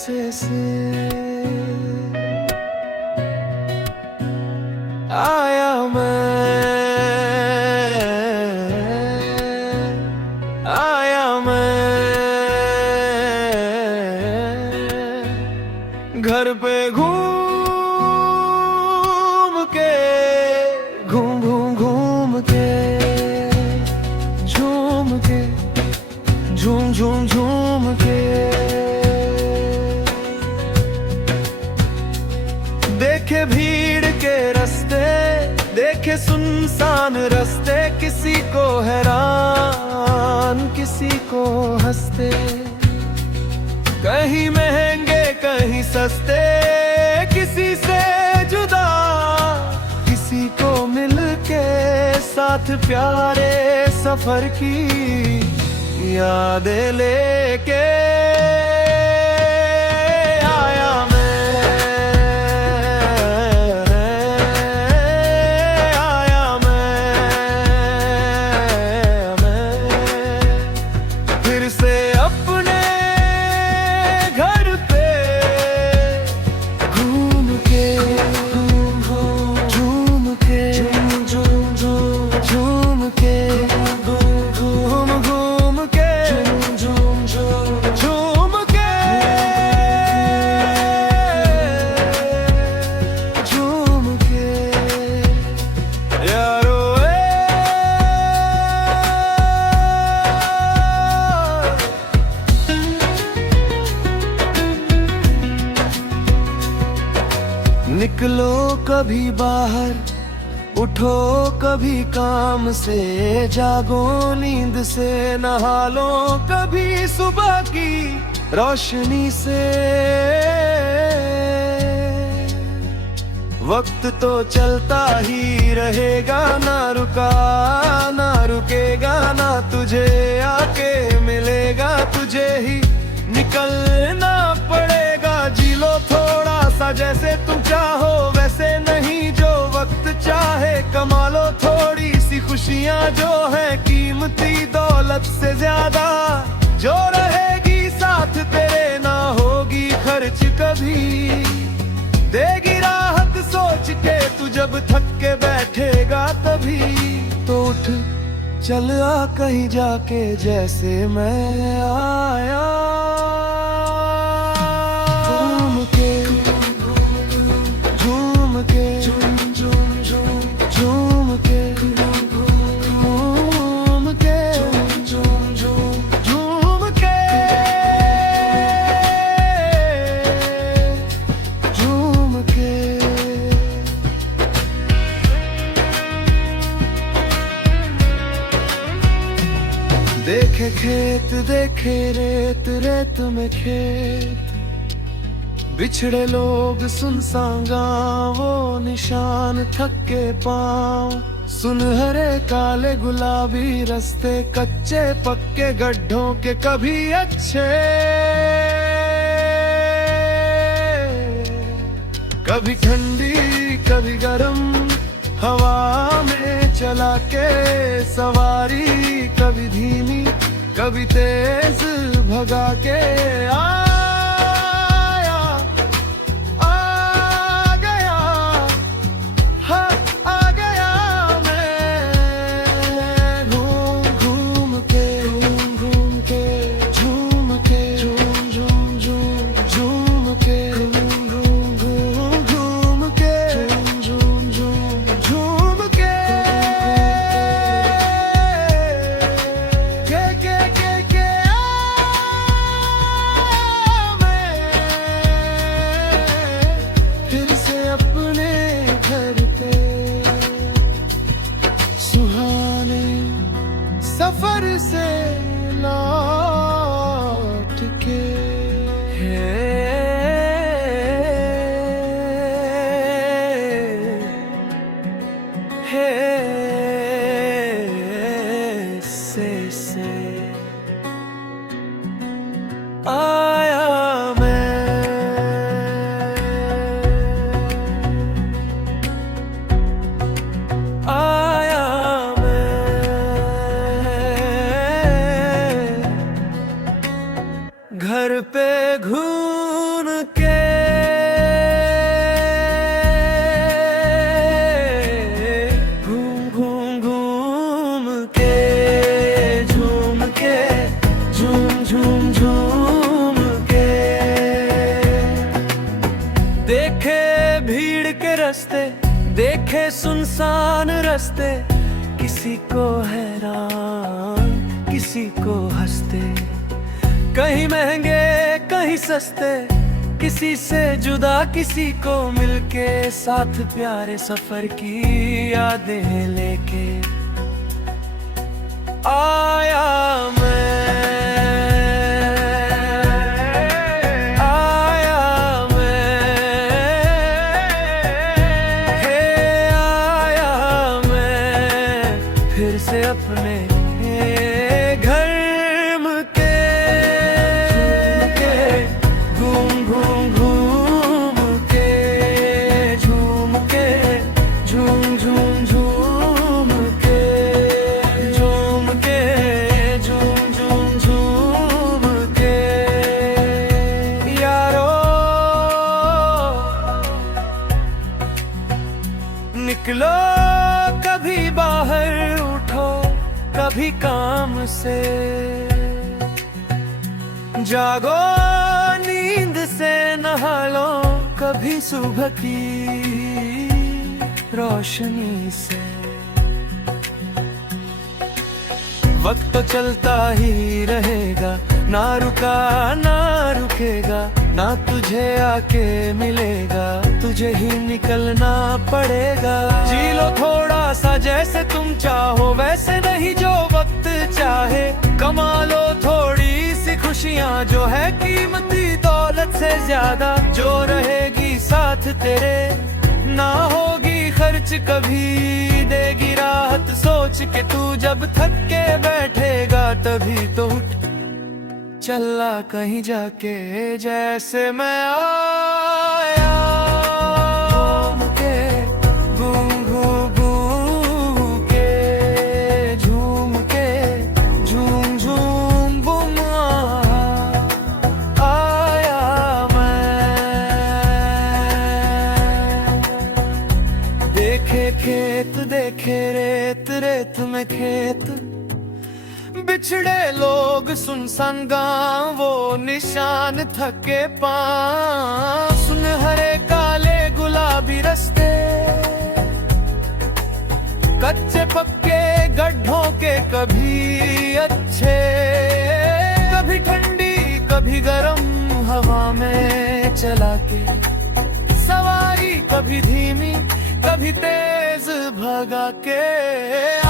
से आया मैं घर पे घूम के घूम के झूम के झूम के देखे भीड़ के रास्ते, देखे सुनसान रास्ते, किसी को हैरान किसी को हंसते, कहीं महंगे कहीं सस्ते, किसी से जुदा किसी को मिलके साथ प्यारे सफर की यादें लेके आया मैं फिर से अपने घर पे घूम के झूम के झूम के घूम के झूम के झूम के यारो निकलो कभी बाहर, उठो कभी काम से, जागो नींद से, नहा लो कभी सुबह की रोशनी से। वक्त तो चलता ही रहेगा, ना रुका ना रुकेगा, ना तुझे आके मिलेगा, तुझे ही निकलना पड़ेगा। जी लो थोड़ा सा जैसे तुम चाहो वैसे नहीं, जो वक्त चाहे कमा लो थोड़ी सी खुशियाँ जो है कीमती दौलत से ज्यादा, जो रहेगी साथ तेरे ना होगी खर्च कभी, देगी राहत सोच के तू जब थक के बैठेगा तभी। तो उठ चल आ कहीं जाके जैसे मैं आया, घूम के झूम के झूम के घूम के झूम के झूम के। देखे खेत देखे रेत, रेत में खेत, बिछड़े लोग सुनसान गाँव, वो निशान थक के पाँव, सुनहरे काले गुलाबी रास्ते, कच्चे पक्के गड्ढों के कभी अच्छे, कभी ठंडी कभी गरम हवा में चला के सवारी, कभी धीमी कभी तेज भगा के सफर से लौट के से आया घर पे घूम के घूम घूम के झूम के झूम झूम झूम के देखे भीड़ के रास्ते, देखे सुनसान रास्ते, किसी को हैरान किसी को हंसते, कहीं महंगे कहीं सस्ते, किसी से जुदा किसी को मिलके, साथ प्यारे सफर की यादें लेके आया फिर से अपने घर के घूम घूम घूम के झूम के झूम झूम झूम के झूम के झूम झूम झूम के यारो निकलो कभी बाहर, कभी काम से जागो, नींद से नहा लो, कभी सुबह की रोशनी से। वक्त तो चलता ही रहेगा, ना रुका ना रुकेगा, ना तुझे आके मिलेगा, तुझे ही निकलना पड़ेगा। जी लो थोड़ा सा जैसे तुम चाहो, वैसे नहीं जो वक्त चाहे, कमा लो थोड़ी सी खुशियाँ जो है कीमती दौलत से ज्यादा, जो रहेगी साथ तेरे, ना होगी खर्च कभी, देगी राहत सोच के तू जब थक के बैठेगा, तभी तो उठ चला कहीं जाके जैसे मैं आया। घूम के घूम घूम घूम के झूम झूम बुम आया मैं। देखे खेत देखे रेत, रेत में खेत, बिछड़े लोग सुनसान गाँव, वो निशान थके पाँव, सुनहरे काले गुलाबी रास्ते, कच्चे पक्के गड्ढों के कभी अच्छे, कभी ठंडी कभी गरम हवा में चला के सवारी, कभी धीमी कभी तेज भगा के आ